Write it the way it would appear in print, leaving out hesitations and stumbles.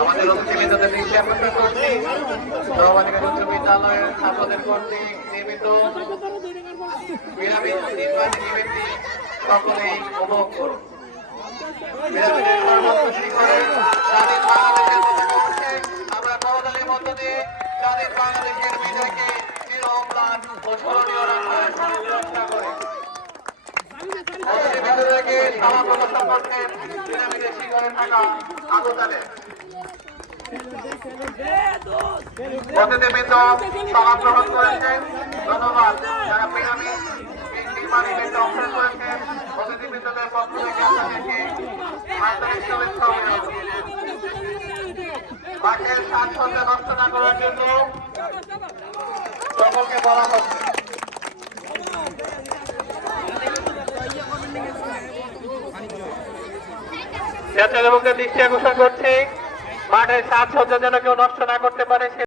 আমাদের অতিথিবৃন্দদের দৃষ্টি আকর্ষণ করছি সর্বাধিকারী উচ্চ বিদ্যালয়ের ছাত্রদের কর্তৃক নির্মিত পিরামিড নির্মাণী ইভেন্টটি সকলেই উপভোগ করুন। পিরামিডের সর্বোচ্চ শিখরে স্বাধীন বাংলাদেশের পতাকা উঠছে। আমরা করতালির মধ্য দিয়ে স্বাধীন বাংলাদেশের বিজয়কে চির অম্লান ও স্মরণীয় রাখার চেষ্টা করি। অতিথিবৃন্দদেরকে সভা প্রদর্শন করছেন পিরামিডের শিখরে থাকা আবু তালেব। অতিথিবৃন্দ সভা গ্রহণ করেছেন। ধন্যবাদ যারা পিরামিড নির্মাণ ইভেন্টে অংশগ্রহণ করেছেন। অতিথিবৃন্দদের পক্ষ থেকে আপনাদেরকে আন্তরিক শুভেচ্ছা অভিনন্দন। মাঠের সাজসজ্জা নষ্ট না করার জন্য সকলকে বলা হচ্ছে। স্বেচ্ছাসেবকদের দৃষ্টি আকর্ষণ করছি মাঠের সাজসজ্জা যেন কেউ নষ্ট না করতে পারে।